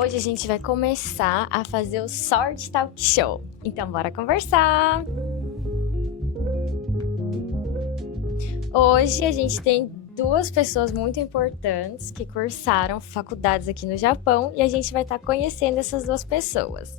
Hoje a gente vai começar a fazer o Sort Talk Show. Então, bora conversar! Hoje a gente tem duas pessoas muito importantes que cursaram faculdades aqui no Japão e a gente vai estar conhecendo essas duas pessoas.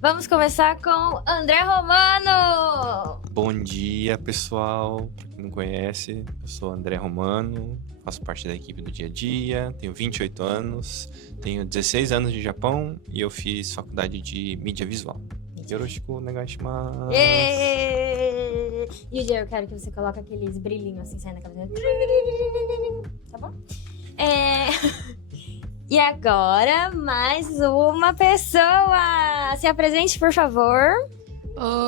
Vamos começar com André Romano! Bom dia, pessoal. Pra quem não conhece, eu sou André Romano, faço parte da equipe do Dia a Dia, tenho 28 anos, tenho 16 anos de Japão e eu fiz faculdade de mídia visual. Yoroshiku onegaishimasu. E o dia eu quero que você coloque aqueles brilhinhos assim saindo da cabeça. Tá bom? E agora, mais uma pessoa! Se apresente, por favor.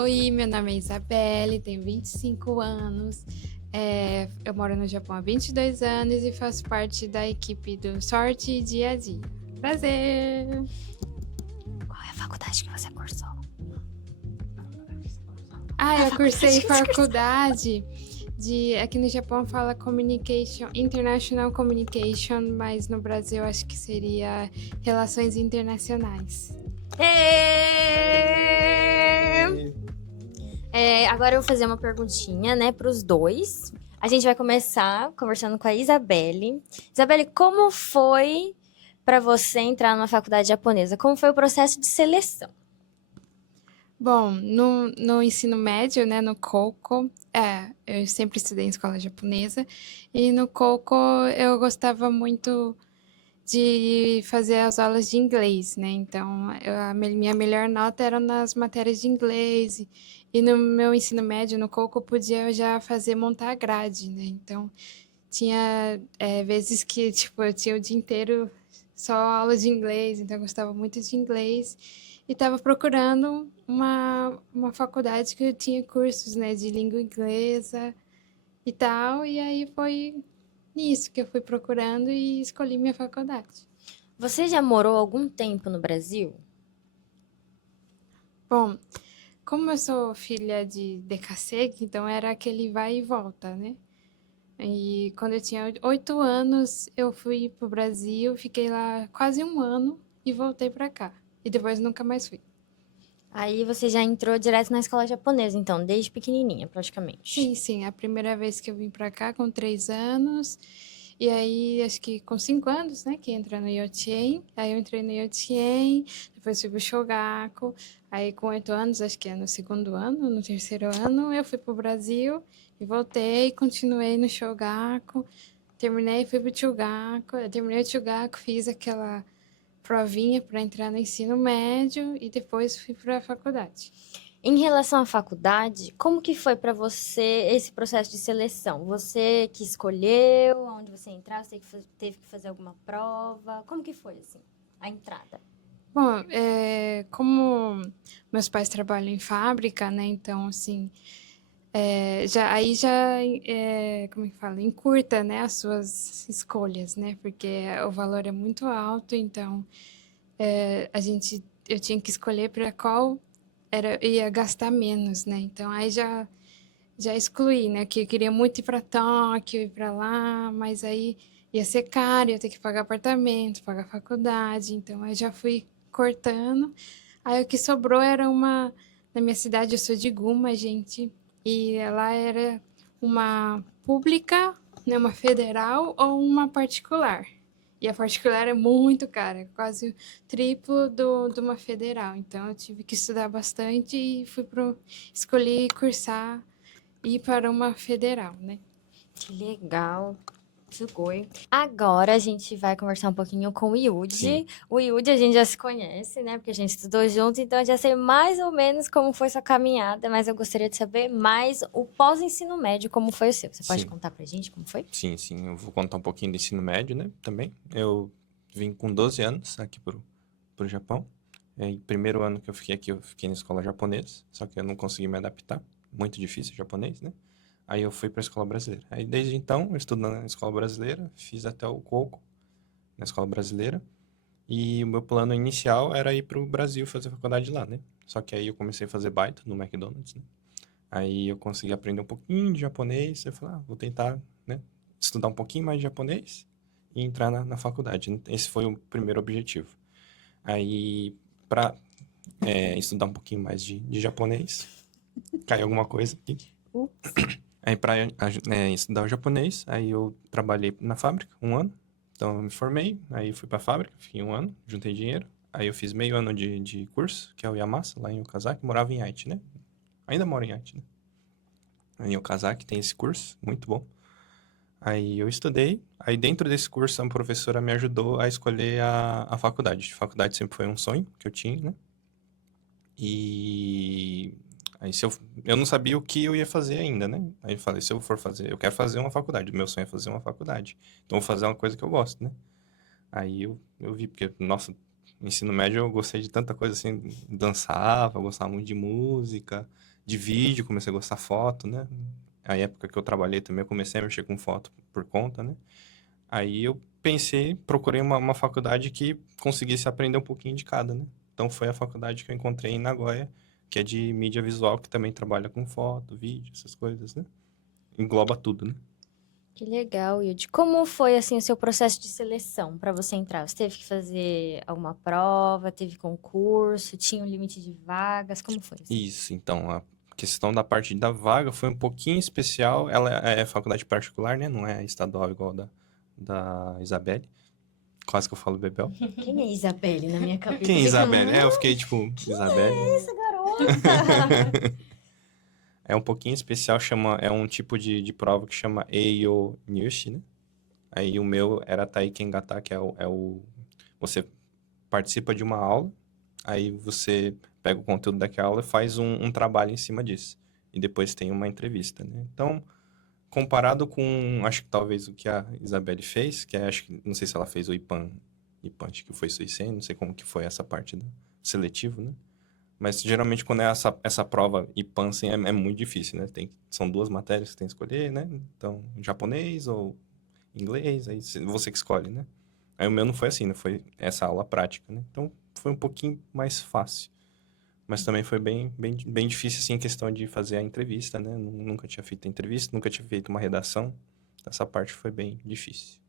Oi, meu nome é Isabelle, tenho 25 anos, eu moro no Japão há 22 anos e faço parte da equipe do Sorte Dia a Dia. Prazer! Qual é a faculdade que você cursou? Eu cursei faculdade aqui no Japão fala International Communication, mas no Brasil acho que seria Relações Internacionais. Agora eu vou fazer uma perguntinha, né, para os dois. A gente vai começar conversando com a Isabelle. Isabelle, como foi para você entrar numa faculdade japonesa? Como foi o processo de seleção? Bom, no ensino médio, né, no Kouko, eu sempre estudei em escola japonesa, e no Kouko eu gostava muito de fazer as aulas de inglês, né, então minha melhor nota era nas matérias de inglês, e no meu ensino médio, no Kouko, eu podia já montar a grade, né, então tinha vezes que, tipo, eu tinha o dia inteiro só aula de inglês, então eu gostava muito de inglês, e estava procurando uma faculdade que tinha cursos, né, de língua inglesa e tal, e aí foi nisso que eu fui procurando e escolhi minha faculdade. Você já morou algum tempo no Brasil? Bom, como eu sou filha de decassegue, então era aquele vai e volta, né? E quando eu tinha 8 anos, eu fui pro Brasil, fiquei lá quase um ano e voltei para cá. E depois nunca mais fui. Aí você já entrou direto na escola japonesa, então, desde pequenininha, praticamente. Sim, a primeira vez que eu vim pra cá com 3 anos, e aí acho que com 5 anos, né, que entra no幼稚園, aí eu entrei no幼稚園, depois fui pro Shogaku, aí com 8 anos, acho que é no segundo ano, no terceiro ano, eu fui pro Brasil e voltei, continuei no Shogaku, terminei, fui pro Chugaku, eu terminei o Chugaku, fiz aquela provinha para entrar no ensino médio e depois fui para a faculdade. Em relação à faculdade, como que foi para você esse processo de seleção? Você que escolheu onde você entrar, você teve que fazer alguma prova? Como que foi, assim, a entrada? Bom, como meus pais trabalham em fábrica, né? Então, assim, como é que fala? Encurta, né, as suas escolhas, né? Porque o valor é muito alto, então eu tinha que escolher para qual ia gastar menos, né? Então, aí já excluí, né? Que eu queria muito ir para Tóquio, ir para lá, mas aí ia ser caro, ia ter que pagar apartamento, pagar faculdade, então aí já fui cortando. Aí o que sobrou era na minha cidade, eu sou de Guma, gente, e ela era uma pública, né, uma federal ou uma particular. E a particular é muito cara, quase o triplo de uma federal. Então eu tive que estudar bastante e escolhi cursar ir para uma federal, né? Que legal. Sugoi. Agora a gente vai conversar um pouquinho com o Yuji. Sim. O Yuji a gente já se conhece, né? Porque a gente estudou junto, então eu já sei mais ou menos como foi sua caminhada, mas eu gostaria de saber mais o pós-ensino médio, como foi o seu. Você pode Sim. contar pra gente como foi? Sim, eu vou contar um pouquinho do ensino médio, né, também. Eu vim com 12 anos aqui pro Japão. E primeiro ano que eu fiquei aqui, eu fiquei na escola japonesa, só que eu não consegui me adaptar. Muito difícil o japonês, né? Aí eu fui para a escola brasileira. Aí desde então, eu estudo na escola brasileira, fiz até o Kouko na escola brasileira. E o meu plano inicial era ir pro Brasil fazer faculdade lá, né? Só que aí eu comecei a fazer baita no McDonald's, né? Aí eu consegui aprender um pouquinho de japonês. Eu falei, vou tentar, né, estudar um pouquinho mais de japonês e entrar na faculdade. Esse foi o primeiro objetivo. Aí, pra estudar um pouquinho mais de japonês, caiu alguma coisa aqui. Aí, pra estudar o japonês, aí eu trabalhei na fábrica 1 ano. Então, eu me formei, aí fui pra fábrica, fiquei 1 ano, juntei dinheiro. Aí eu fiz meio ano de curso, que é o Yamasa, lá em Okazaki. Morava em Aichi, né? Ainda moro em Aichi, né? Em Okazaki tem esse curso, muito bom. Aí eu estudei, aí dentro desse curso a professora me ajudou a escolher a faculdade. A faculdade sempre foi um sonho que eu tinha, né? E aí se eu não sabia o que eu ia fazer ainda, né? Aí eu falei, se eu for fazer, eu quero fazer uma faculdade, o meu sonho é fazer uma faculdade. Então eu vou fazer uma coisa que eu gosto, né? Aí eu vi, porque, nossa, no ensino médio eu gostei de tanta coisa assim, dançava, gostava muito de música, de vídeo, comecei a gostar de foto, né? A época que eu trabalhei também, eu comecei a mexer com foto por conta, né? Aí eu pensei, procurei uma faculdade que conseguisse aprender um pouquinho de cada, né? Então foi a faculdade que eu encontrei em Nagoya, que é de mídia visual, que também trabalha com foto, vídeo, essas coisas, né? Engloba tudo, né? Que legal, Yudi. Como foi, assim, o seu processo de seleção para você entrar? Você teve que fazer alguma prova, teve concurso, tinha um limite de vagas? Como foi, assim? Isso, então, a questão da parte da vaga foi um pouquinho especial. Ela é faculdade particular, né? Não é estadual igual da Isabelle. Quase que eu falo Bebel. Quem é Isabelle na minha cabeça? Quem é Fica, Isabelle? Eu fiquei tipo, Isabelle. essa garota? É um pouquinho especial, é um tipo de prova que chama Eiyo Nyushi, né? Aí o meu era Taiken Gata, que você participa de uma aula, aí você pega o conteúdo daquela aula e faz um trabalho em cima disso. E depois tem uma entrevista, né? Então, comparado com, acho que talvez o que a Isabelle fez, que acho que, não sei se ela fez o IPAN, acho que foi Suicem, não sei como que foi essa parte do seletivo, né? Mas geralmente quando é essa prova IPAN, assim, é muito difícil, né? São 2 matérias que você tem que escolher, né? Então, japonês ou inglês, aí você que escolhe, né? Aí o meu não foi assim, né? Foi essa aula prática, né? Então, foi um pouquinho mais fácil. Mas também foi bem difícil, assim, em questão de fazer a entrevista, né? Nunca tinha feito a entrevista, nunca tinha feito uma redação. Essa parte foi bem difícil.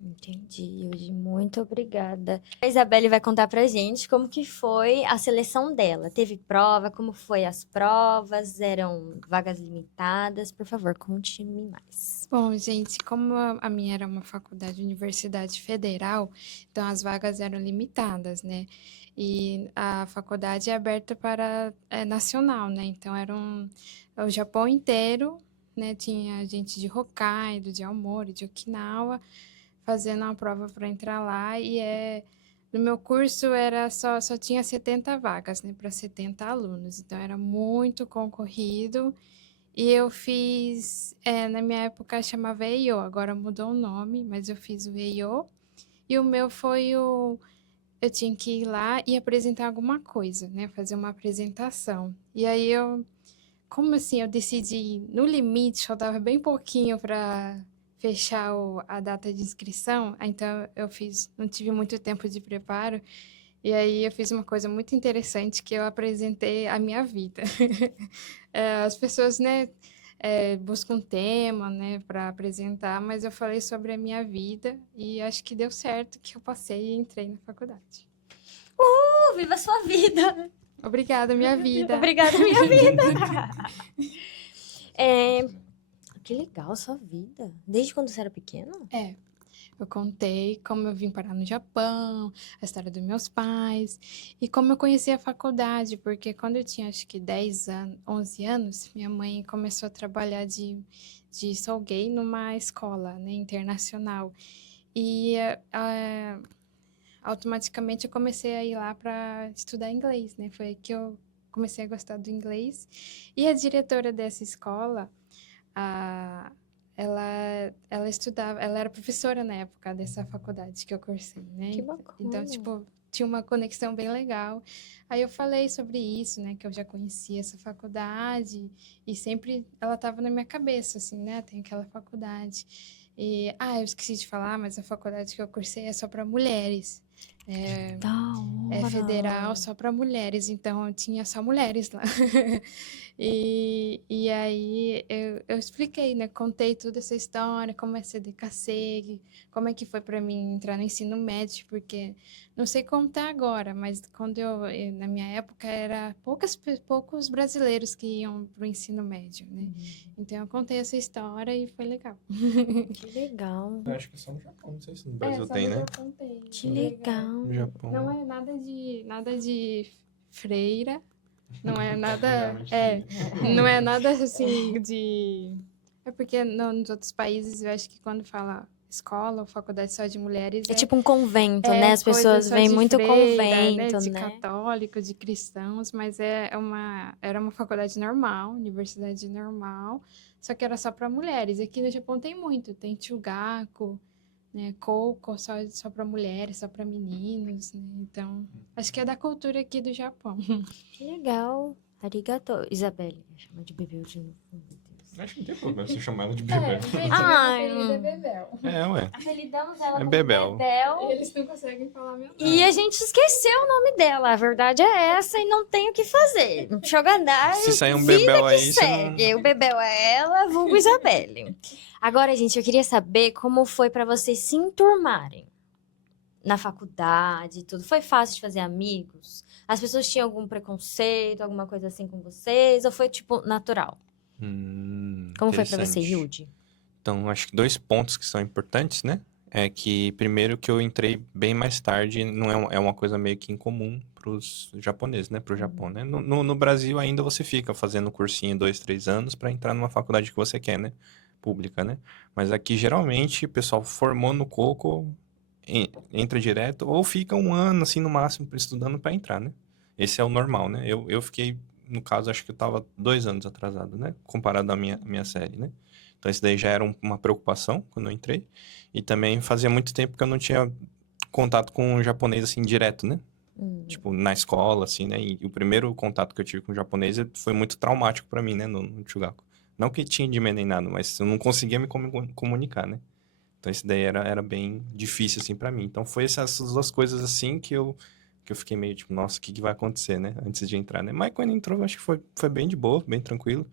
Entendi, Yudi. Muito obrigada. A Isabelle vai contar pra gente como que foi a seleção dela. Teve prova? Como foi as provas? Eram vagas limitadas? Por favor, conte-me mais. Bom, gente, como a minha era uma faculdade, universidade federal, então as vagas eram limitadas, né? E a faculdade é aberta para nacional, né? Então o Japão inteiro, né? Tinha gente de Hokkaido, de Aomori, de Okinawa, fazendo uma prova para entrar lá no meu curso era só tinha 70 vagas, né, para 70 alunos, então era muito concorrido. E eu fiz, na minha época chamava EIO, agora mudou o nome, mas eu fiz o EIO. E o meu foi eu tinha que ir lá e apresentar alguma coisa, né, fazer uma apresentação. E aí como assim, eu decidi, no limite, faltava bem pouquinho para fechar a data de inscrição, então não tive muito tempo de preparo, e aí eu fiz uma coisa muito interessante, que eu apresentei a minha vida. As pessoas, né, buscam um tema, né, para apresentar, mas eu falei sobre a minha vida, e acho que deu certo, que eu passei e entrei na faculdade. Viva a sua vida! Obrigada, minha vida. Obrigada, minha vida! Que legal sua vida. Desde quando você era pequena? Eu contei como eu vim parar no Japão, a história dos meus pais e como eu conheci a faculdade, porque quando eu tinha acho que 10 anos, 11 anos, minha mãe começou a trabalhar de Solgay numa escola, né, internacional. E automaticamente eu comecei a ir lá para estudar inglês, né? Foi aí que eu comecei a gostar do inglês. E a diretora dessa escola, a, ela era professora na época dessa faculdade que eu cursei, né? Que bacana. Então, tipo, tinha uma conexão bem legal. Aí eu falei sobre isso, né? Que eu já conhecia essa faculdade e sempre ela estava na minha cabeça, assim, né? Tem aquela faculdade. E, eu esqueci de falar, mas a faculdade que eu cursei é só para mulheres. Da É hora. federal só para mulheres, então tinha só mulheres lá. E aí eu expliquei, né? Contei toda essa história, como é ser DKC, como é que foi para mim entrar no ensino médio, porque não sei como tá agora, mas na minha época, era poucos brasileiros que iam pro ensino médio, né? Então eu contei essa história e foi legal. Que legal. Eu acho que só no Japão, não sei se no É, Brasil só tem, no né? Japão tem. Que Foi legal. legal. No Japão. Não é nada de freira, não é nada, Realmente não é nada assim de... É porque nos outros países, eu acho que quando fala escola ou faculdade só de mulheres, É tipo um convento, né? As coisa pessoas só veem de muito freira, né? convento, De né? católicos, de cristãos, mas era uma faculdade normal, universidade normal, só que era só para mulheres. Aqui no Japão tem muito, tem Chugaku, né? Kouko, só para mulheres, só para meninos, né? Então, acho que é da cultura aqui do Japão. Que legal. Arigato. Isabelle, chama de Bebel de novo. Meu Deus. Acho que não tem problema você chamar ela de Bebel. gente, Ai, meu apelido é Bebel. É, ué. Apelidamos ela É como Bebel. Bebel. Eles não conseguem falar meu nome. E a gente esqueceu o nome dela. A verdade é essa e não tem o que fazer. Jogadar, Se sair um vida Bebel que aí, você segue. O Bebel é ela, vulgo Isabelle. Agora, gente, eu queria saber como foi pra vocês se enturmarem na faculdade e tudo. Foi fácil de fazer amigos? As pessoas tinham algum preconceito, alguma coisa assim com vocês? Ou foi, tipo, natural? Como foi pra você, Interessante. Yudi? Então, acho que 2 pontos que são importantes, né? É que, primeiro, que eu entrei bem mais tarde, não é uma coisa meio que incomum para os japoneses, né? Para o Japão, né? No Brasil, ainda você fica fazendo cursinho 2, 3 anos para entrar numa faculdade que você quer, né? Pública, né? Mas aqui, geralmente, o pessoal formou no Coco, entra direto, ou fica um ano, assim, no máximo, estudando para entrar, né? Esse é o normal, né? Eu fiquei, no caso, acho que eu tava 2 anos atrasado, né? Comparado à minha série, né? Então, isso daí já era uma preocupação quando eu entrei. E também fazia muito tempo que eu não tinha contato com o japonês, assim, direto, né? Tipo, na escola, assim, né? E o primeiro contato que eu tive com o japonês foi muito traumático pra mim, né? No Chugaku. Não que tinha de medo nem nada, mas eu não conseguia me comunicar, né? Então, isso daí era bem difícil, assim, pra mim. Então, foi essas 2 coisas, assim, que eu fiquei meio tipo, nossa, o que vai acontecer, né? Antes de entrar, né? Mas quando entrou, eu acho que foi bem de boa, bem tranquilo.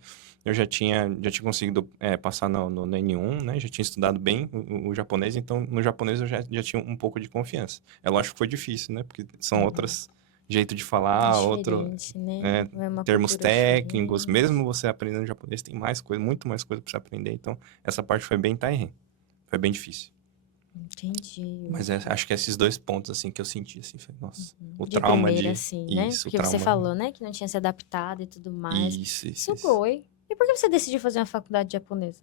Eu já tinha conseguido passar no N1, né? Já tinha estudado bem o japonês, então no japonês eu já tinha um pouco de confiança. É lógico que foi difícil, né? Porque são outros jeito de falar, Diferente, né? É uma termos cultura técnicos. diferente. Mesmo você aprendendo japonês, tem mais coisa, muito mais coisa pra você aprender. Então, essa parte foi bem tairen. Foi bem difícil. Entendi. Mas acho que esses 2 pontos, assim, que eu senti, assim, foi, nossa, o De trauma primeira, de... assim, né? Isso, o Porque você trauma. falou, né? Que não tinha se adaptado e tudo mais. Isso. Sugoi. E por que você decidiu fazer uma faculdade japonesa?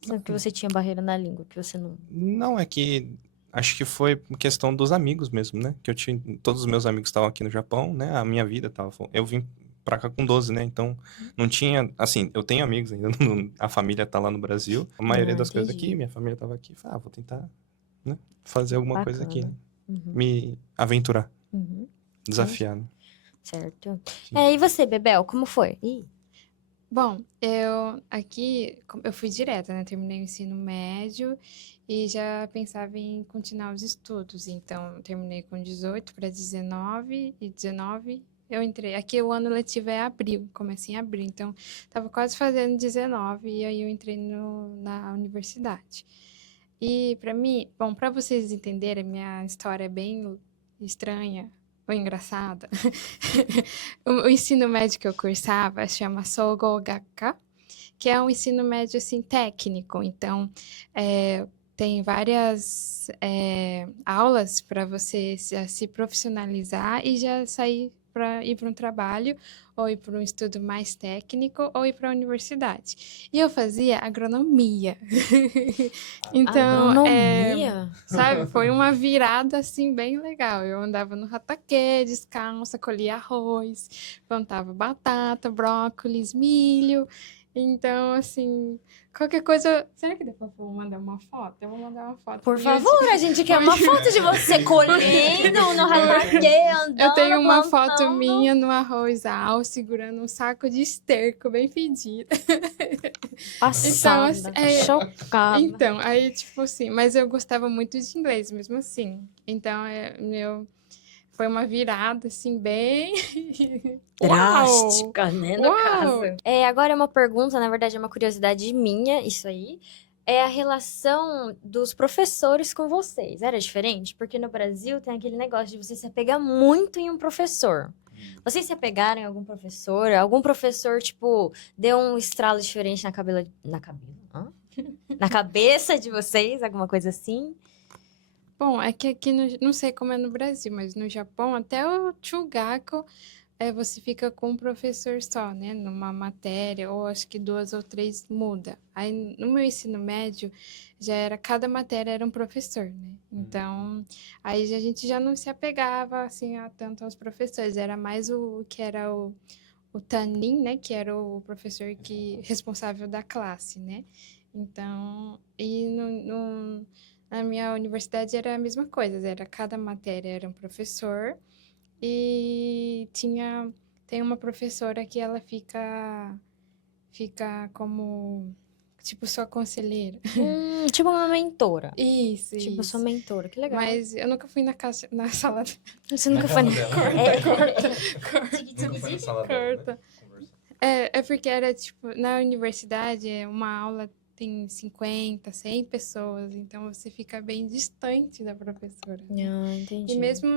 Sendo que você tinha barreira na língua, que você não... Não, é que acho que foi questão dos amigos mesmo, né? Que eu tinha, todos os meus amigos estavam aqui no Japão, né? A minha vida tava, eu vim pra cá com 12, né? Então, não tinha, assim, eu tenho amigos ainda, a família tá lá no Brasil, a maioria das coisas entendi. aqui, minha família tava aqui, falei, vou tentar, né? Fazer alguma coisa aqui, né? Uhum, Me aventurar, uhum, desafiar, né? certo. Sim. E você, Bebel, como foi? Ih, Bom, eu fui direta, né? Terminei o ensino médio e já pensava em continuar os estudos. Então, terminei com 18 para 19 e 19 eu entrei. Aqui o ano letivo é abril, comecei em abril. Então, estava quase fazendo 19 e aí eu entrei na universidade. E para mim, bom, para vocês entenderem, minha história é bem estranha ou engraçada. O ensino médio que eu cursava chama Sougou-gakka, que é um ensino médio assim técnico. Então, tem várias aulas para você se profissionalizar e já sair para ir para um trabalho, ou ir para um estudo mais técnico, ou ir para a universidade. E eu fazia agronomia. Então, agronomia? sabe, foi uma virada assim bem legal. Eu andava no hataque, descalça, colhia arroz, plantava batata, brócolis, milho. Então, assim, qualquer coisa. Será que depois eu vou mandar uma foto? Eu vou mandar uma foto. Por pro favor, a gente quer uma foto de você colhendo no hataque, andando, Eu tenho uma foto plantando. minha no arrozal, segurando um saco de esterco bem fedido. Passada, chocada. Então, aí, tipo assim, mas eu gostava muito de inglês mesmo assim. Então, foi uma virada, assim, bem... Uau! Drástica, né, no Uau! caso. Agora é uma pergunta, na verdade é uma curiosidade minha, isso aí. É a relação dos professores com vocês. Era diferente? Porque no Brasil tem aquele negócio de você se apegar muito em um professor. Vocês se apegaram em algum professor? Algum professor, tipo, deu um estralo diferente na cabelo... Na cabelo? Hã? Na cabeça de vocês? Alguma coisa assim? Bom, é que aqui, não sei como é no Brasil, mas no Japão, até o Chugaku, você fica com um professor só, né? Numa matéria, ou acho que 2 ou 3 muda. Aí, no meu ensino médio, cada matéria era um professor, né? Então, aí a gente já não se apegava, assim, tanto aos professores. Era mais o que era o Tanin, né? Que era o professor responsável da classe, né? Então, na minha universidade era a mesma coisa, cada matéria era um professor e tem uma professora que ela fica como, tipo, sua conselheira. Tipo uma mentora. Isso, Tipo, sua isso. mentora, que legal. Mas eu nunca fui na sala Você nunca foi... Nunca foi na sala dela, corta. né? Conversar. É porque era, tipo, na universidade, uma aula tem 50, 100 pessoas, então você fica bem distante da professora, né? Ah, E entendi. mesmo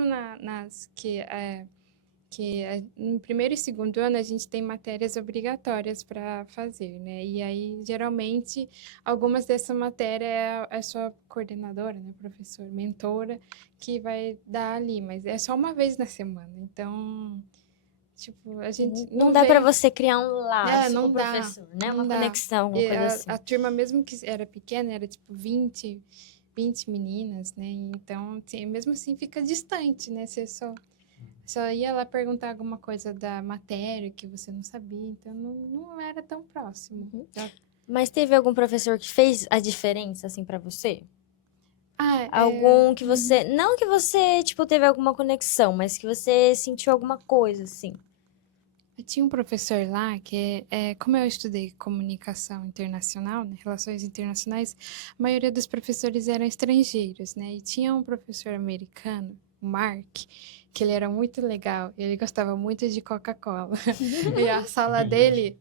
no primeiro e segundo ano a gente tem matérias obrigatórias para fazer, né? E aí, geralmente, algumas dessa matéria é a sua coordenadora, né? Professor, mentora, que vai dar ali, mas é só uma vez na semana. Então, tipo, a gente Não dá pra vê... você criar um laço com não o dá, professor, né? não Uma dá. conexão, alguma E coisa assim. a turma, mesmo que era pequena, era tipo 20 meninas, né? Então, mesmo assim, fica distante, né? Você só ia lá perguntar alguma coisa da matéria que você não sabia, então não era tão próximo. Mas teve algum professor que fez a diferença, assim, pra você? Ah, Algum que você... Não que você, tipo, teve alguma conexão, mas que você sentiu alguma coisa, assim. tinha um professor lá que, como eu estudei comunicação internacional, né, relações internacionais, a maioria dos professores eram estrangeiros, né? E tinha um professor americano, o Mark, que ele era muito legal, ele gostava muito de Coca-Cola. E a sala dele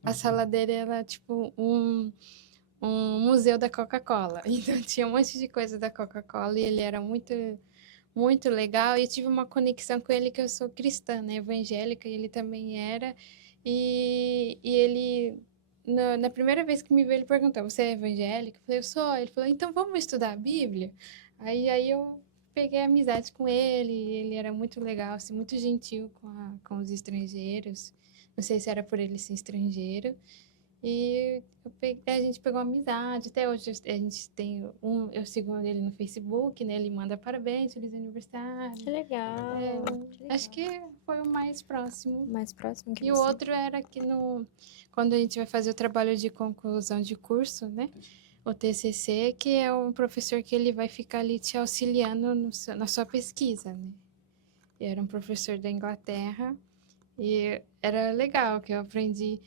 era tipo um museu da Coca-Cola. Então tinha um monte de coisa da Coca-Cola e ele era muito muito legal, e eu tive uma conexão com ele que eu sou cristã, né, evangélica, e ele também era, e ele, na primeira vez que me viu, ele perguntou, você é evangélica? Eu falei, eu sou. Ele falou, então vamos estudar a Bíblia? Aí eu peguei amizade com ele era muito legal, assim, muito gentil com os estrangeiros, não sei se era por ele ser estrangeiro, e a gente pegou amizade, até hoje a gente tem eu sigo ele no Facebook, né? Ele manda parabéns, feliz aniversário. Que legal. Acho que foi o mais próximo. Mais próximo que E o você. outro era que quando a gente vai fazer o trabalho de conclusão de curso, né? O TCC, que é um professor que ele vai ficar ali te auxiliando na sua pesquisa, né? E era um professor da Inglaterra e era legal que eu aprendi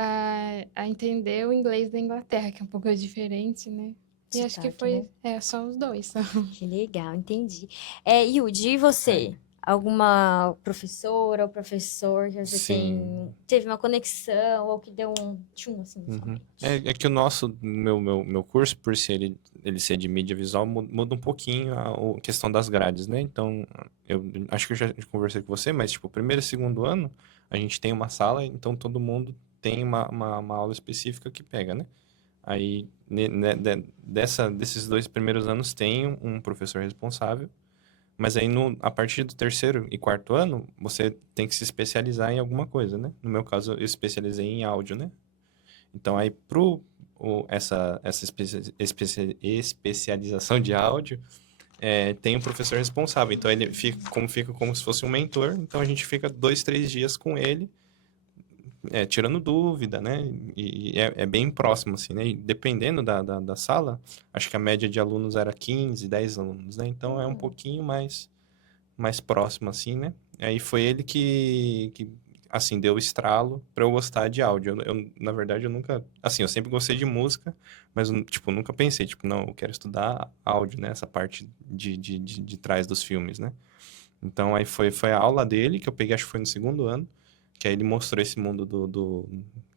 a entender o inglês da Inglaterra, que é um pouco diferente, né? E acho que Sotaque, foi só os dois. Que legal, entendi. Yudi, e você? Alguma professora ou professor que você Sim. teve uma conexão ou que deu um tchum, assim, na sua Uhum. mente? É que o meu curso, por ser ele ser de mídia visual, muda um pouquinho a questão das grades, né? Então, eu acho que eu já conversei com você, mas, tipo, primeiro e segundo ano, a gente tem uma sala, então todo mundo tem uma aula específica que pega, né? Aí, desses 2 primeiros anos, tem um professor responsável, mas aí, a partir do terceiro e quarto ano, você tem que se especializar em alguma coisa, né? No meu caso, eu especializei em áudio, né? Então, aí, essa especialização de áudio, tem um professor responsável. Então, ele fica como se fosse um mentor. Então, a gente fica 2, 3 dias com ele, tirando dúvida, né? E é bem próximo, assim, né? E dependendo da sala, acho que a média de alunos era 15, 10 alunos, né? Então, é um pouquinho mais próximo, assim, né? Aí foi ele que assim, deu o estralo pra eu gostar de áudio. Na verdade, eu nunca... Assim, eu sempre gostei de música, mas, tipo, nunca pensei, tipo, não, eu quero estudar áudio, né? Essa parte de trás dos filmes, né? Então, aí foi a aula dele, que eu peguei, acho que foi no segundo ano, que aí ele mostrou esse mundo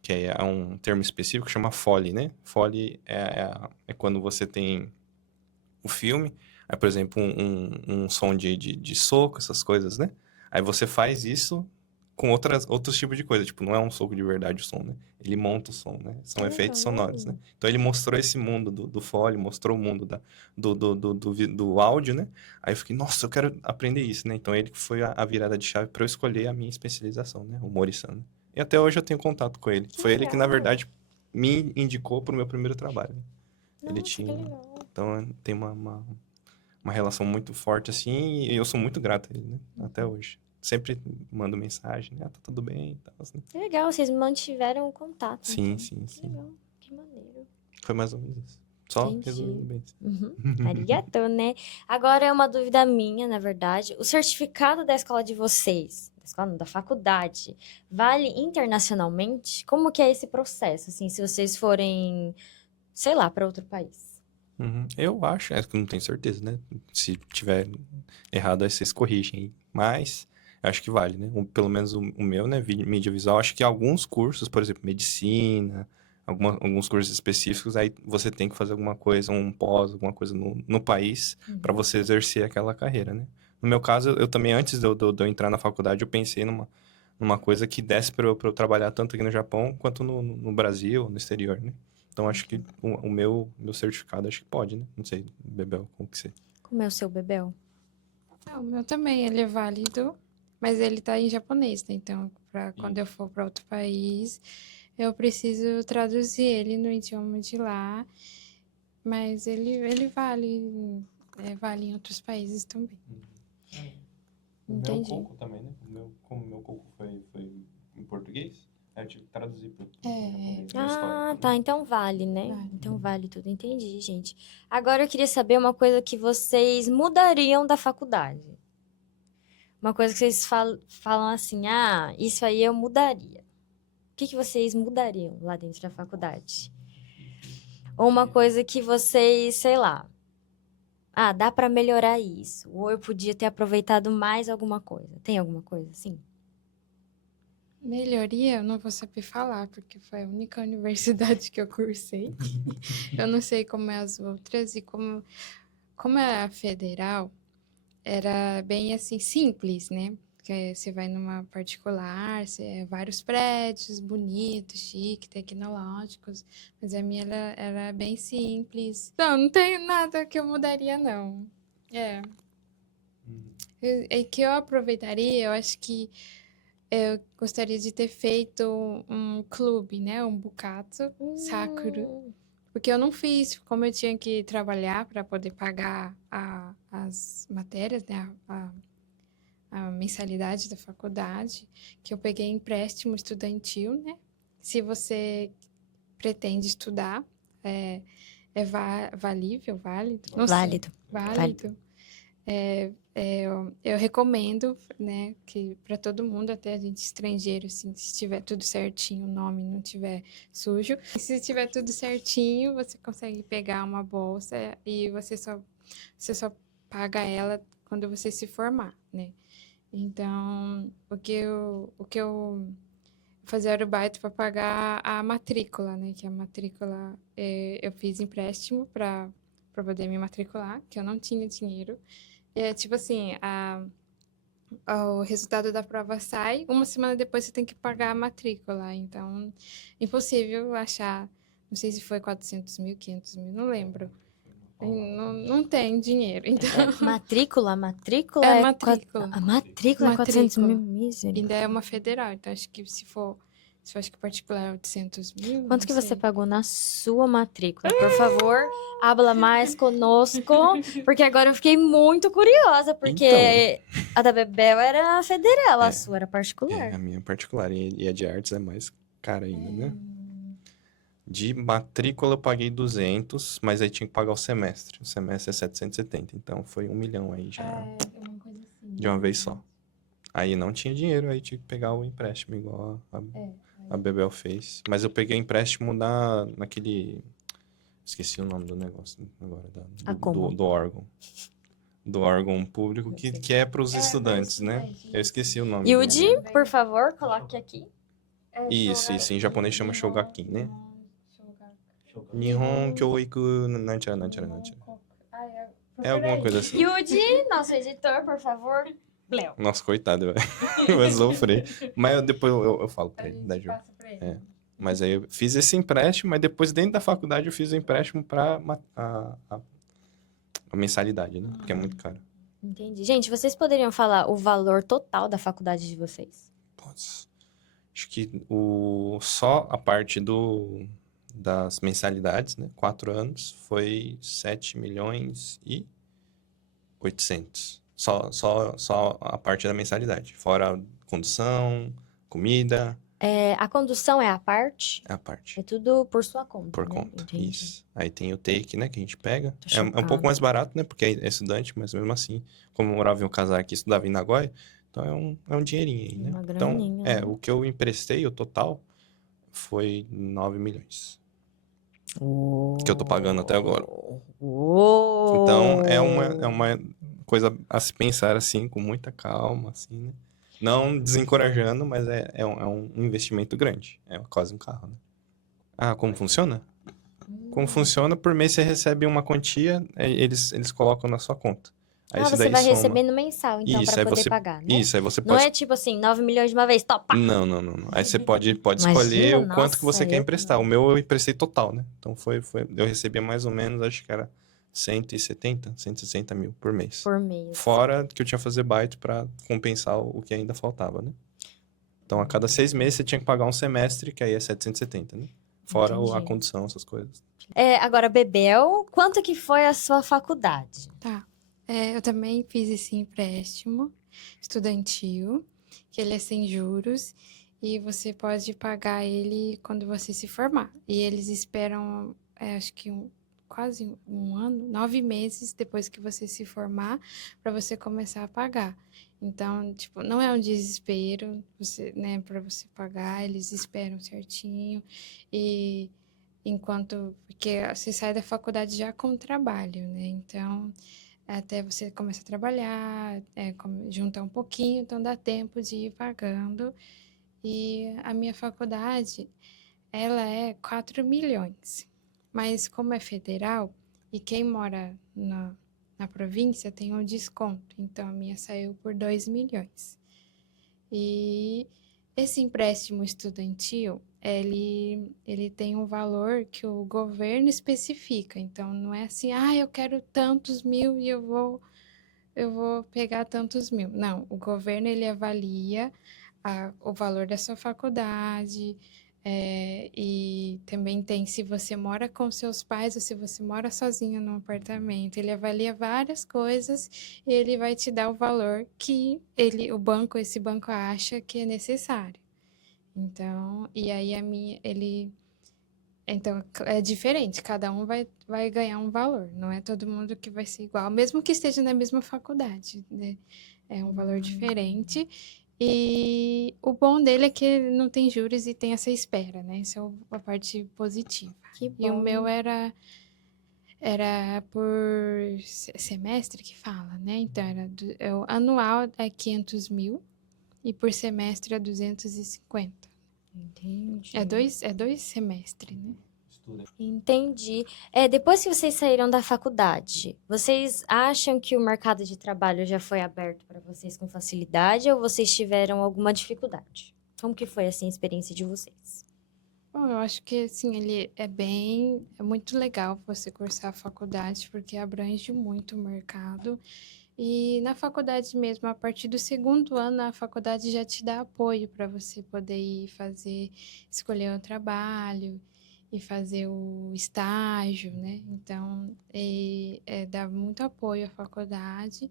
que é um termo específico, que chama Foley, né? Foley é quando você tem o filme, aí, por exemplo, um som de soco, essas coisas, né? Aí você faz isso com outros tipos de coisa, tipo, não é um soco de verdade o som, né? Ele monta o som, né? São Que efeitos sonoros, né? legal. Então ele mostrou esse mundo do Foley, mostrou o mundo do áudio, né? Aí eu fiquei, nossa, eu quero aprender isso, né? Então ele que foi a virada de chave para eu escolher a minha especialização, né? O Mori-san, né? E até hoje eu tenho contato com ele. Que Foi ele que, na legal. verdade, me indicou para o meu primeiro trabalho, né? Ele Nossa, que tinha... legal. Então tem uma relação muito forte, assim, e eu sou muito grato a ele, né? Até hoje. Sempre mando mensagem, né? Ah, tá tudo bem e tal, assim. Que legal, vocês mantiveram o contato, Sim, então. sim, Que sim. legal, que maneiro. Foi mais ou menos isso. Só resumindo Entendi. bem. Uhum. Arigato, né? Agora é uma dúvida minha, na verdade. O certificado da escola de vocês, da escola não, da faculdade, vale internacionalmente? Como que é esse processo, assim, se vocês forem, sei lá, para outro país? Uhum. Eu acho, é que eu não tenho certeza, né? Se tiver errado, aí vocês corrigem aí. Mas eu acho que vale, né? Pelo menos o meu, né? Mídia visual, acho que alguns cursos, por exemplo, medicina, alguns cursos específicos, aí você tem que fazer alguma coisa, um pós, alguma coisa no país, para Uhum. você exercer aquela carreira, né? No meu caso, eu também, antes de eu entrar na faculdade, eu pensei numa coisa que desse pra eu trabalhar tanto aqui no Japão quanto no Brasil, no exterior, né? Então, acho que o meu certificado, acho que pode, né? Não sei, Bebel, como que você... Como é o seu, Bebel? Não, o meu também, ele é válido, mas ele tá em japonês, né? Então, para quando eu for para outro país, eu preciso traduzir ele no idioma de lá, mas ele vale em outros países também. O meu Entendi. coco também, né? Como o meu coco foi em português, aí eu tive que traduzir para japonês, meu Ah, histórico, né? tá. Então vale, né? Vale. Então vale tudo. Entendi, gente. Agora eu queria saber uma coisa que vocês mudariam da faculdade. Uma coisa que vocês falam assim, ah, isso aí eu mudaria. O que que vocês mudariam lá dentro da faculdade? Ou uma coisa que vocês, sei lá, ah, dá pra melhorar isso. Ou eu podia ter aproveitado mais alguma coisa. Tem alguma coisa assim? Melhoria, eu não vou saber falar, porque foi a única universidade que eu cursei. Eu não sei como é as outras e como é a federal, era bem assim simples, né? Porque você vai numa particular, vários prédios bonitos, chique, tecnológicos, mas a minha era bem simples. Não tem nada que eu mudaria, não. É, que eu aproveitaria, eu acho que eu gostaria de ter feito um clube, né? Um bukatsu, sakura. Hum, Porque eu não fiz, como eu tinha que trabalhar para poder pagar as matérias, né? A mensalidade da faculdade, que eu peguei empréstimo estudantil, né? Se você pretende estudar, é, valível, válido, não sei, válido. Válido. válido. Eu recomendo, né, que para todo mundo, até a gente estrangeiro, assim, se tiver tudo certinho, o nome não tiver sujo. E se tiver tudo certinho, você consegue pegar uma bolsa e você só paga ela quando você se formar, né? Então, o que eu fazia aerobaito para pagar a matrícula, né? Que a matrícula eu fiz empréstimo para poder me matricular, que eu não tinha dinheiro. Tipo assim, o resultado da prova sai, uma semana depois você tem que pagar a matrícula. Então, impossível achar, não sei se foi 400 mil, 500 mil, não lembro. Não, não tem dinheiro. Então, Matrícula? é A matrícula é 400 mil, matrícula. misericórdia. Ainda é uma federal, então acho que se for acho que particular é 800 mil, Quanto não que você sei. pagou na sua matrícula? Por favor, habla mais conosco, porque agora eu fiquei muito curiosa, Então, porque a da Bebel era federal, a é, sua era particular. a minha é particular, e a de artes é mais cara ainda, né? De matrícula eu paguei 200, mas aí tinha que pagar o semestre. O semestre é 770, então foi 1 milhão aí já, Uma coisa assim. de uma vez só. Aí não tinha dinheiro, aí tinha que pegar o empréstimo, igual a Bebel fez. Mas eu peguei empréstimo naquele... Esqueci o nome do negócio agora, A como? do órgão. do órgão público que é para os estudantes, né? Eu esqueci o nome. Yuji, por favor, coloque aqui. Isso, em japonês chama Shogakin, né? Nihon Kyoiku Nanchara. É alguma coisa assim. Yuji, nosso editor, por favor. Léo. Nossa, coitado, vai sofrer. Mas depois eu falo pra ele, da Ju. É. Mas aí eu fiz esse empréstimo, mas depois dentro da faculdade eu fiz o empréstimo para a mensalidade, né? Porque é muito caro. Entendi. Gente, vocês poderiam falar o valor total da faculdade de vocês? Putz. Acho que só a parte das mensalidades, né? 4 anos, foi 7 milhões e 800. Só a parte da mensalidade. Fora condução, comida, A condução é a parte? é a parte. É tudo por sua conta, Por né? conta, Entendi. isso. Aí tem o take, né, que a gente pega. Tô É um pouco chocada. mais barato, né, porque é estudante, mas mesmo assim, como eu morava em Okazaki e estudava em Nagoya, então é um dinheirinho aí, né? Uma Então, graninha, né? o que eu emprestei, o total, foi 9 milhões. Que eu tô pagando até agora. Então, é uma coisa a se pensar, assim, com muita calma, assim, né? Não desencorajando, mas é um investimento grande. É quase um carro, né? Ah, como funciona? Como funciona, por mês você recebe uma quantia, eles colocam na sua conta. Aí isso você daí vai soma. recebendo mensal, então, Isso, pra aí poder você. pagar, né? Isso, aí você Não pode. é tipo assim, 9 milhões de uma vez, topa! Não. Aí você pode escolher Imagina, o quanto que você nossa, quer eu emprestar. O também. meu eu emprestei total, né? Então eu recebia mais ou menos, acho que era 160 mil por mês. Por mês. Fora que eu tinha que fazer baito pra compensar o que ainda faltava, né? Então a cada 6 meses você tinha que pagar um semestre, que aí é 770, né? Fora a Entendi. condução, essas coisas. Agora, Bebel, quanto que foi a sua faculdade? Tá. Eu também fiz esse empréstimo estudantil, que ele é sem juros, e você pode pagar ele quando você se formar. E eles esperam, acho que quase um ano, 9 meses depois que você se formar, para você começar a pagar. Então, tipo, não é um desespero, né, para você pagar, eles esperam certinho. E porque você sai da faculdade já com trabalho, né? Então, até você começa a trabalhar, juntar um pouquinho, então dá tempo de ir pagando. E a minha faculdade, ela é 4 milhões. Mas como é federal, e quem mora na província tem um desconto. Então a minha saiu por 2 milhões. E esse empréstimo estudantil, ele tem um valor que o governo especifica. Então não é assim, eu quero tantos mil e eu vou pegar tantos mil. Não, o governo ele avalia o valor da sua faculdade, e também tem se você mora com seus pais ou se você mora sozinho num apartamento. Ele avalia várias coisas e ele vai te dar o valor que esse banco acha que é necessário. Então, e aí então é diferente, cada um vai ganhar um valor, não é todo mundo que vai ser igual, mesmo que esteja na mesma faculdade, né? É um valor diferente. E o bom dele é que ele não tem juros e tem essa espera, né? Isso é a parte positiva. Que E o bom. meu era por semestre que fala, né? Então, o anual é 500 mil e por semestre é 250. Entendi. É dois semestres, né? Entendi. Depois que vocês saíram da faculdade, vocês acham que o mercado de trabalho já foi aberto para vocês com facilidade ou vocês tiveram alguma dificuldade? Como que foi, assim, a experiência de vocês? Bom, eu acho que, assim, ele é muito legal você cursar a faculdade, porque abrange muito o mercado. E na faculdade mesmo, a partir do segundo ano, a faculdade já te dá apoio para você poder escolher o trabalho e fazer o estágio, né? Então, dá muito apoio à faculdade.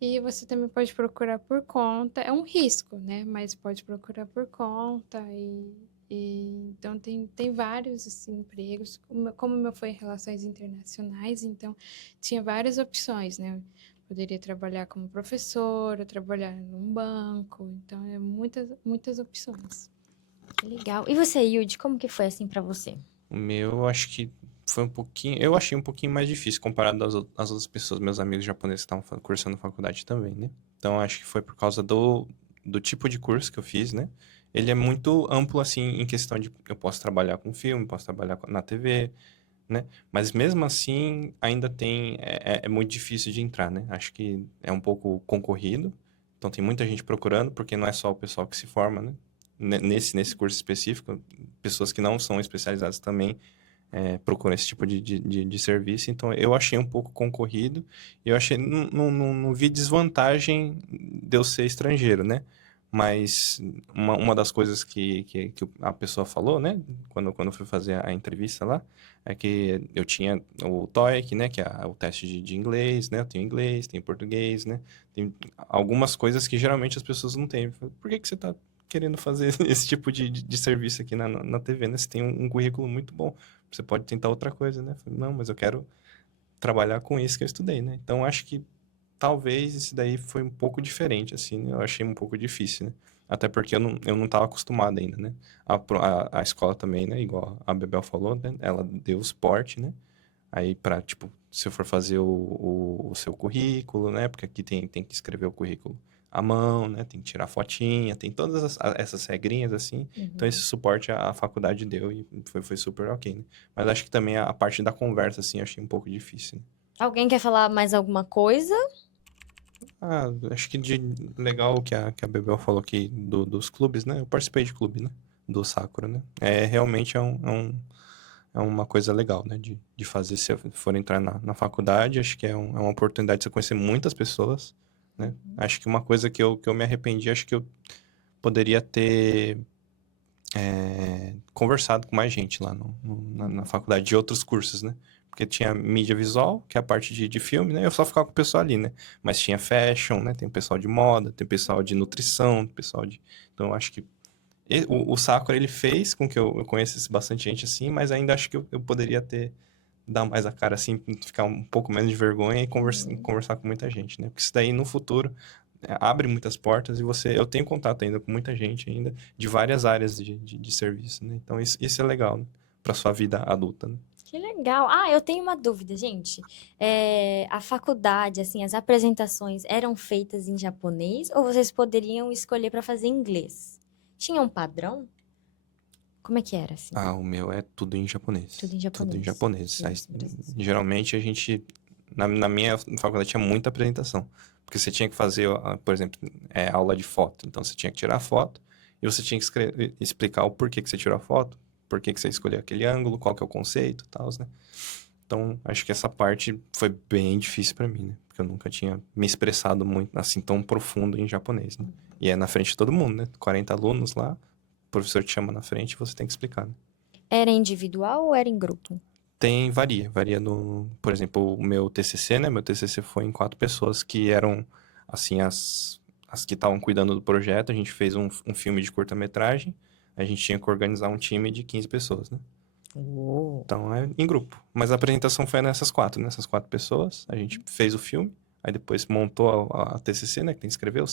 E você também pode procurar por conta, é um risco, né? Mas pode procurar por conta então tem vários assim, empregos, como o meu foi em relações internacionais, então tinha várias opções, né? Poderia trabalhar como professor, ou trabalhar num banco, então muitas opções. Que legal. E você, Yudi, como que foi, assim, para você? O meu, eu acho que foi um pouquinho, eu achei um pouquinho mais difícil comparado às outras pessoas, meus amigos japoneses que estavam cursando faculdade também, né? Então, acho que foi por causa do tipo de curso que eu fiz, né? Ele é muito amplo, assim, em questão de eu posso trabalhar com filme, posso trabalhar na TV, né? Mas mesmo assim, ainda é muito difícil de entrar, né? Acho que é um pouco concorrido, então tem muita gente procurando, porque não é só o pessoal que se forma, né? Nesse curso específico, pessoas que não são especializadas também procuram esse tipo de serviço. Então, eu achei um pouco concorrido. Eu achei, não vi desvantagem de eu ser estrangeiro, né? Mas uma das coisas que a pessoa falou, né? Quando eu fui fazer a entrevista lá, é que eu tinha o TOEIC, né? Que é o teste de inglês, né? Eu tenho inglês, tenho português, né? Tem algumas coisas que geralmente as pessoas não têm. Eu falei, por que que você está querendo fazer esse tipo de serviço aqui na TV, né? Você tem um currículo muito bom. Você pode tentar outra coisa, né? Falei, não, mas eu quero trabalhar com isso que eu estudei, né? Então, acho que talvez isso daí foi um pouco diferente, assim, né? Eu achei um pouco difícil, né? Até porque eu não estava acostumado ainda, né? A escola também, né? Igual a Bebel falou, né? Ela deu suporte, né? Aí, tipo, se eu for fazer o seu currículo, né? Porque aqui tem que escrever o currículo à mão, né? Tem que tirar fotinha, tem todas essas regrinhas, assim. Então, esse suporte a faculdade deu e foi super ok, né? Mas acho que também a parte da conversa, assim, eu achei um pouco difícil, né? Alguém quer falar mais alguma coisa? Ah, acho que de legal que a Bebel falou aqui dos clubes, né? Eu participei de clube, né? Do Sakura, né? Realmente é uma coisa legal, né? De fazer se for entrar na faculdade. Acho que é uma oportunidade de você conhecer muitas pessoas, né? Acho que uma coisa que eu me arrependi, acho que eu poderia ter conversado com mais gente lá na faculdade, de outros cursos, né? Porque tinha mídia visual, que é a parte de filme, né? Eu só ficava com o pessoal ali, né? Mas tinha fashion, né? Tem o pessoal de moda, tem o pessoal de nutrição, tem o pessoal de... Então, eu acho que o Sakura, ele fez com que eu conhecesse bastante gente assim, mas ainda acho que eu poderia ter dar mais a cara assim, ficar um pouco menos de vergonha e conversar com muita gente, né? Porque isso daí no futuro abre muitas portas e eu tenho contato ainda com muita gente ainda de várias áreas de serviço, né? Então isso é legal, né? Para sua vida adulta, né? Que legal. Ah, eu tenho uma dúvida, gente. A faculdade, assim, as apresentações eram feitas em japonês ou vocês poderiam escolher para fazer em inglês? Tinha um padrão? Como é que era, assim? Ah, o meu é tudo em Tudo japonês. em Tudo em japonês. japonês. Aí, Interessante. geralmente a gente. Na minha faculdade tinha muita apresentação. Porque você tinha que fazer, por exemplo, aula de foto. Então você tinha que tirar a foto e você tinha que explicar o porquê que você tirou a foto, por que você escolheu aquele ângulo, qual que é o conceito e tal, né? Então acho que essa parte foi bem difícil pra mim, né? Porque eu nunca tinha me expressado muito assim tão profundo em japonês, né? E é na frente de todo mundo, né? 40 alunos lá, o professor te chama na frente e você tem que explicar, né? Era individual ou era em grupo? Varia por exemplo, o meu TCC, né? Meu TCC foi em 4 pessoas que eram, assim, as que estavam cuidando do projeto. A gente fez um filme de curta-metragem, a gente tinha que organizar um time de 15 pessoas, né? Uou. Então, é em grupo. Mas a apresentação foi nessas 4 pessoas, a gente fez o filme, aí depois montou a TCC, né? Que tem que escrever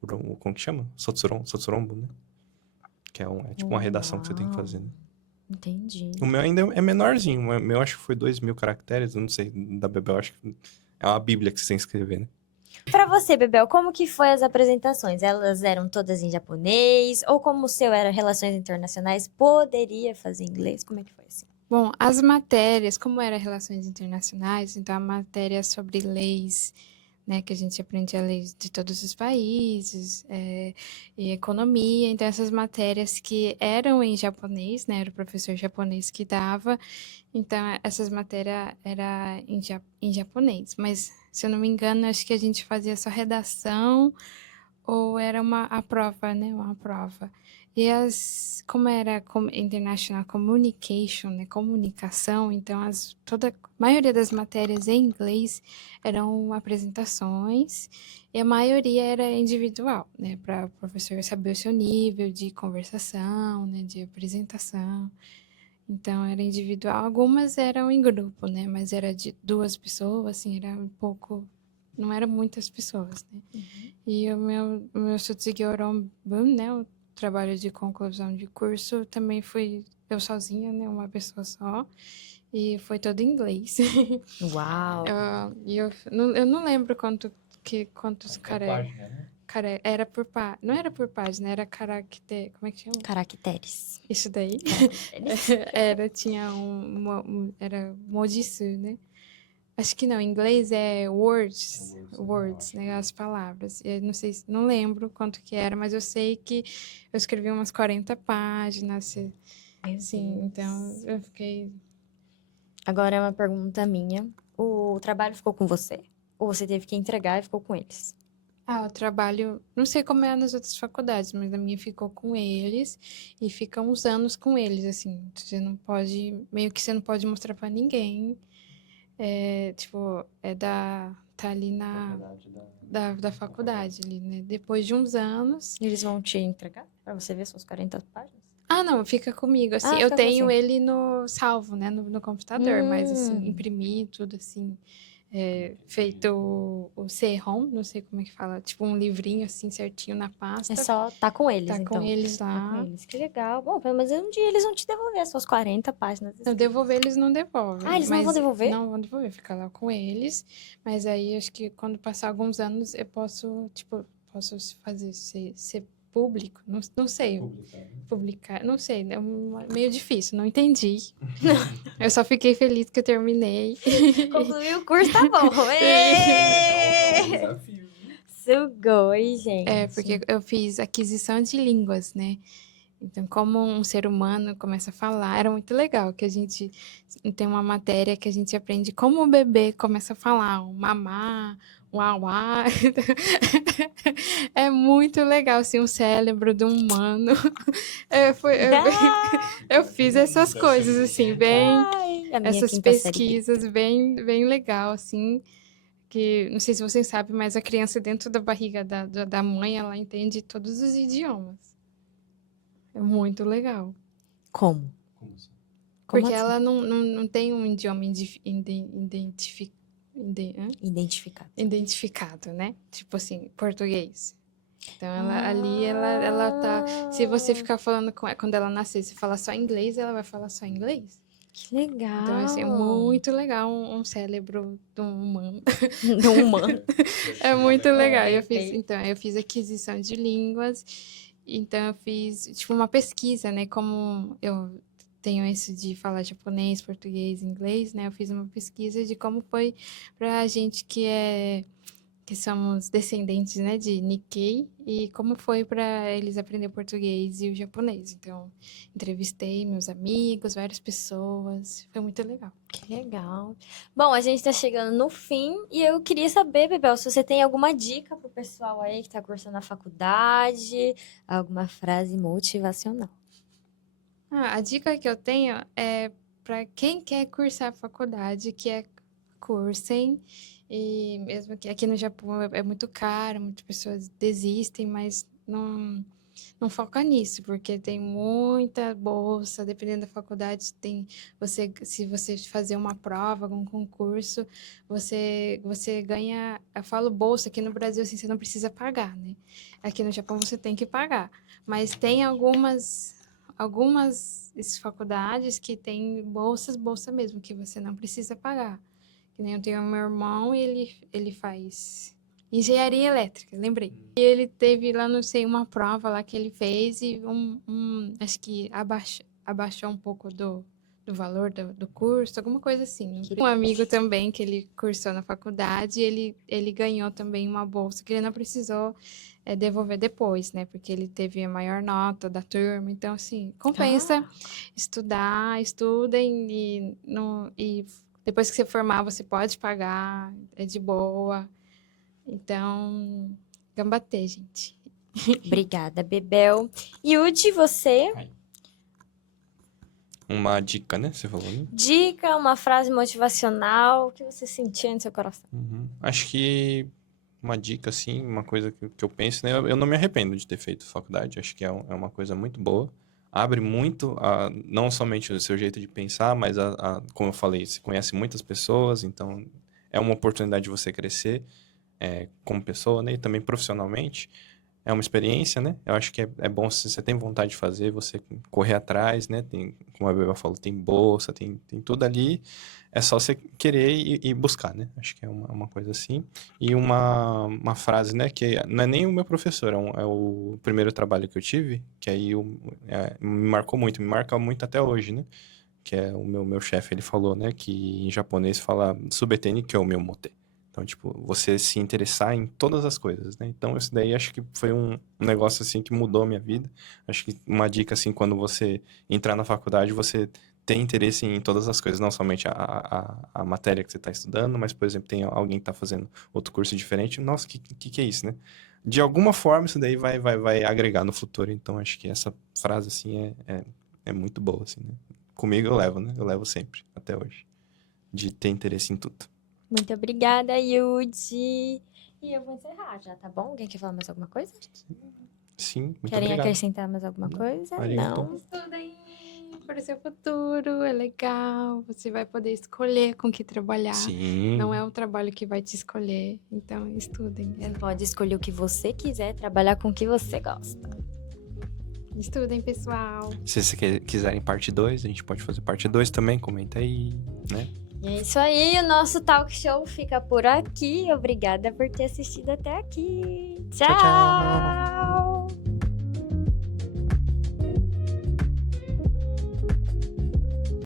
como que chama? Sotsurombo, né? Que é tipo uma redação que você tem que Uau. fazer, né? Entendi. O meu ainda é menorzinho. O meu acho que foi 2.000 caracteres. Eu não sei, da Bebel, acho que é uma bíblia que você tem que escrever, né? Para você, Bebel, como que foi as apresentações? Elas eram todas em japonês? Ou como o seu era relações internacionais, poderia fazer em inglês? Como é que foi assim? Bom, as matérias, como era relações internacionais, então a matéria sobre leis, né, que a gente aprendia leis de todos os países, e economia, então essas matérias que eram em japonês, né, era o professor japonês que dava, então essas matérias era em japonês, mas se eu não me engano, acho que a gente fazia só redação ou era a prova, né? Uma prova. E como era International Communication, né? Comunicação, então a maioria das matérias em inglês eram apresentações e a maioria era individual, né? Para o professor saber o seu nível de conversação, né? De apresentação. Então era individual. Algumas eram em grupo, né? Mas era de 2 pessoas, assim, era um pouco. Não eram muitas pessoas, né? E o meu Sutsugi Oronbun, né, o trabalho de conclusão de curso, também foi eu sozinha, né? Uma pessoa só. E foi todo em inglês. Uau! Eu não lembro quantos era por página. Não era por página, era caractere. Como é que chama? Caracteres. Isso daí. Tinha era modiço, né? Acho que não, em inglês é words, né? As palavras. Eu não sei, não lembro quanto que era, mas eu sei que eu escrevi umas 40 páginas, Meu assim, Deus. então eu fiquei. Agora é uma pergunta minha. O trabalho ficou com você? Ou você teve que entregar e ficou com eles? O trabalho, não sei como é nas outras faculdades, mas a minha ficou com eles e fica uns anos com eles, assim. Você não pode, meio que você não pode mostrar pra ninguém. Tipo, tá ali da faculdade ali, né? Depois de uns anos. E eles vão te entregar pra você ver suas 40 páginas? Ah, não, fica comigo, assim. Ah, Eu fica com tenho você. ele no salvo, né? No computador, mas assim, Hum. imprimir tudo assim. Feito o CD-ROM, não sei como é que fala, tipo um livrinho assim certinho na É pasta. só tá com eles, Tá com então. eles Tá com lá. eles. Que legal. Bom, pelo menos um dia eles vão te devolver as suas 40 páginas Não, escritas. devolver eles não devolvem. Ah, eles não vão Mas devolver? não vão devolver, fica lá com eles. Mas aí acho que quando passar alguns anos eu posso, tipo, posso fazer ser público. Não sei. Publicar, não sei, é meio difícil, não entendi. Eu só fiquei feliz que eu terminei. Concluiu o curso, tá bom. Ê! Sugou, hein, gente? Porque eu fiz aquisição de línguas, né? Então, como um ser humano começa a falar, era muito legal que a gente tem uma matéria que a gente aprende como o bebê começa a falar, o mamá, o auá. É muito legal, assim, o cérebro do humano. Eu fiz essas coisas, assim, Ai, a minha essas quinta série B. pesquisas bem legal, assim, que não sei se vocês sabem, mas a criança dentro da barriga da mãe, ela entende todos os idiomas. É muito legal. Como? Como Porque assim? ela não tem um idioma Identificado. identificado, né? Tipo assim, português. Então, ela tá. Se você ficar falando com ela, quando ela nascer, se falar só inglês, ela vai falar só inglês. Que legal. Então, assim, é muito legal um cérebro de um humano. Do humano. É muito legal. Bebê. Eu fiz aquisição de línguas. Então, eu fiz, tipo, uma pesquisa, né? Como eu tenho isso de falar japonês, português, inglês, né? Eu fiz uma pesquisa de como foi pra gente que somos descendentes, né, de Nikkei, e como foi para eles aprender o português e o japonês. Então, entrevistei meus amigos, várias pessoas, foi muito legal. Que legal. Bom, a gente tá chegando no fim e eu queria saber, Bebel, se você tem alguma dica pro pessoal aí que tá cursando na faculdade, alguma frase motivacional. A dica que eu tenho é para quem quer cursar faculdade, cursem. E mesmo que aqui no Japão é muito caro, muitas pessoas desistem, mas não foca nisso, porque tem muita bolsa, dependendo da faculdade, se você fazer uma prova, algum concurso, você ganha, eu falo bolsa, aqui no Brasil assim, você não precisa pagar, né? Aqui no Japão você tem que pagar, mas tem algumas faculdades que tem bolsa mesmo, que você não precisa pagar. Que nem eu tenho meu irmão e ele faz engenharia elétrica, lembrei. E ele teve lá, não sei, uma prova lá que ele fez e acho que abaixou um pouco do valor do curso, alguma coisa assim. Um amigo também que ele cursou na faculdade, ele ganhou também uma bolsa que ele não precisou devolver depois, né? Porque ele teve a maior nota da turma. Então, assim, compensa estudem e depois que você formar, você pode pagar, é de boa. Então, gambatê, gente. Obrigada, Bebel. Yudi, você? Uma dica, né? Você falou, né? Dica, uma frase motivacional, o que você sentia no seu coração? Acho que uma dica, assim, uma coisa que eu penso, né? Eu não me arrependo de ter feito faculdade. Acho que é uma coisa muito boa. Abre muito, não somente o seu jeito de pensar, mas, como eu falei, você conhece muitas pessoas, então é uma oportunidade de você crescer como pessoa, né? E também profissionalmente. é uma experiência, né? Eu acho que é bom se você tem vontade de fazer, você correr atrás, né? Como a Beba falou, tem bolsa, tem tudo ali. É só você querer e buscar, né? Acho que é uma coisa assim. E uma frase, né? Que não é nem o meu professor, é o primeiro trabalho que eu tive, que aí me marcou muito, me marca muito até hoje, né? Que é o meu chefe, ele falou, né? Que em japonês fala subete ni kyōmi o mote. Então, tipo, você se interessar em todas as coisas, né? Então, isso daí acho que foi um negócio, assim, que mudou a minha vida. Acho que uma dica, assim, quando você entrar na faculdade, você ter interesse em todas as coisas, não somente a matéria que você está estudando, mas, por exemplo, tem alguém que está fazendo outro curso diferente. Nossa, que é isso, né? De alguma forma, isso daí vai agregar no futuro. Então, acho que essa frase, assim, é muito boa, assim, né? Comigo eu levo, né? Eu levo sempre, até hoje. De ter interesse em tudo. Muito obrigada, Yudi. E eu vou encerrar já, tá bom? Alguém quer falar mais alguma coisa? Sim, muito Querem obrigado. acrescentar mais alguma coisa? Arigato. Não? Estudem para o seu futuro, é legal. Você vai poder escolher com que trabalhar. Sim. Não é o trabalho que vai te escolher. Então, estudem. Você pode escolher o que você quiser, trabalhar com o que você gosta. Estudem, pessoal. Se vocês quiserem parte 2, a gente pode fazer parte 2 também, comenta aí, né? E é isso aí, o nosso talk show fica por aqui. Obrigada por ter assistido até aqui. Tchau, tchau.